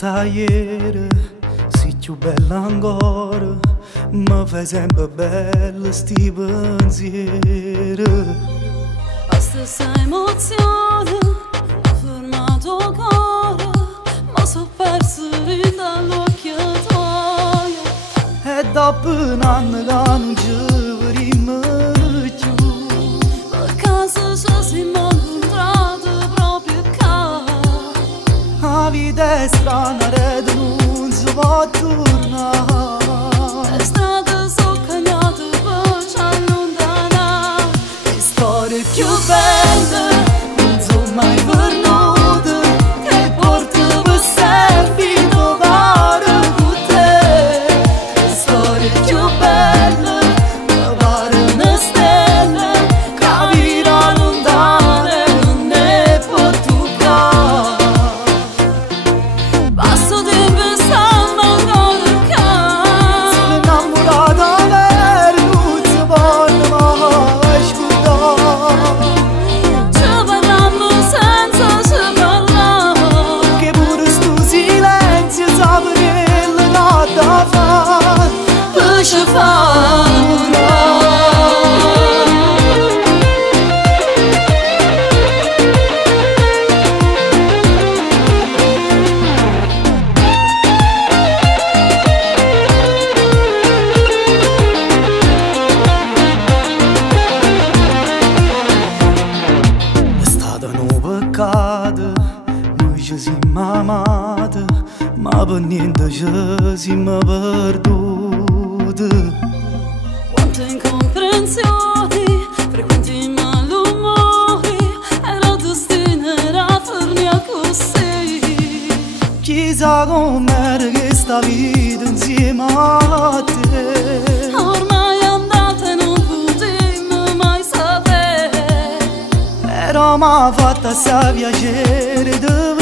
sta ieri, sei più bella ancora, mi fai sempre bella sti pensieri. La stessa emozione ha fermato il cuore, ma so perso dall'occhio tuo. E dopo un anno che non ci vedremo più, per caso ci siamo incontrati proprio qua. la vita è strana e non si può tornare. Le strade sono cagnate per ci allontanare. Le storie più belle non sono mai venute, che porto per sempre in mare con te. Le storie più belle mi pare una stella che vira lontana e non ne può toccare. Passo tempo e stiamo ancora qua. Sono innamorata vero, non si può mai scordare. Ci parliamo senza ci parlare. Che pure sto silenzio sape che la notte fa, Per ci fare. È stata un peccato, noi ci siamo amati, ma per niente ci siamo perduti. Quante incomprensioni, frequenti malumori, era destino era fermia così. Chissà com'era che sta vita insieme a te. Ormai è andata e non potremmo mai sapere. Però mi ha fatto assai piacere di